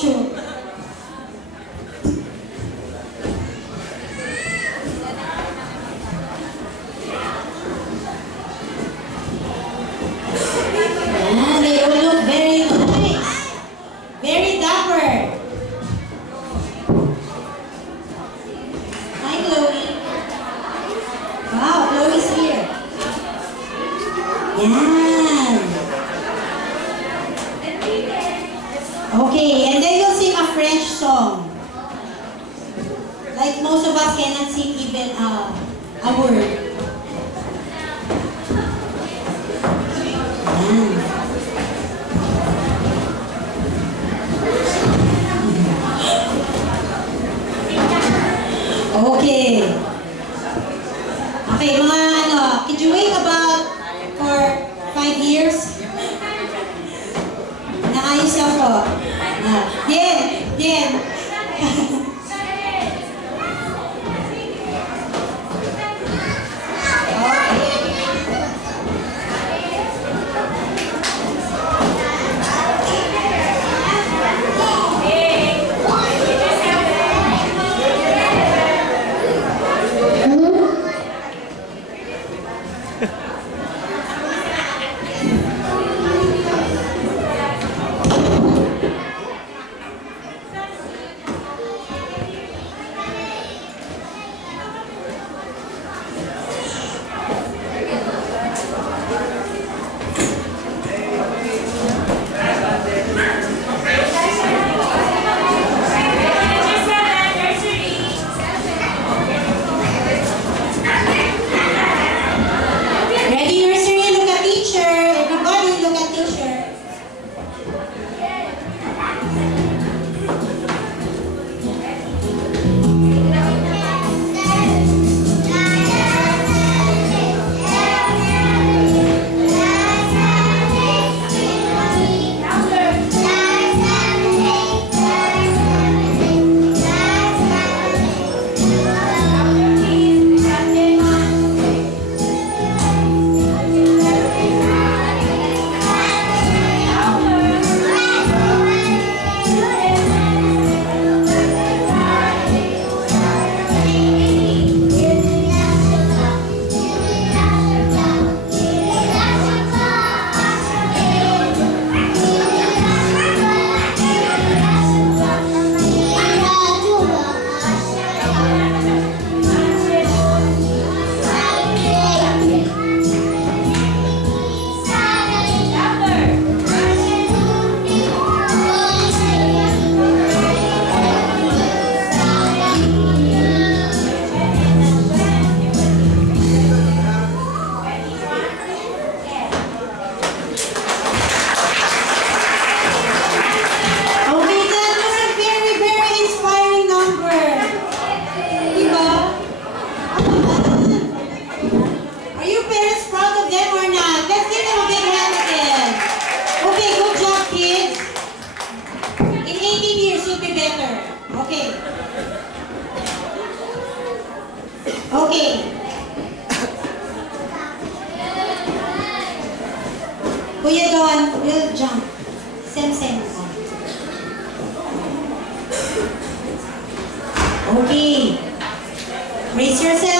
costume. They all look very nice. Very dapper. Hi, Chloe. Wow, Chloe's here. Yan. Okay, and then you'll sing a French song. Like most of us cannot sing even a word. Okay. Okay, mga did you wait about for 5 years? Naayos lang po. Bien. Okay. Kuya Don, we'll jump. Same. Okay. Brace yourself.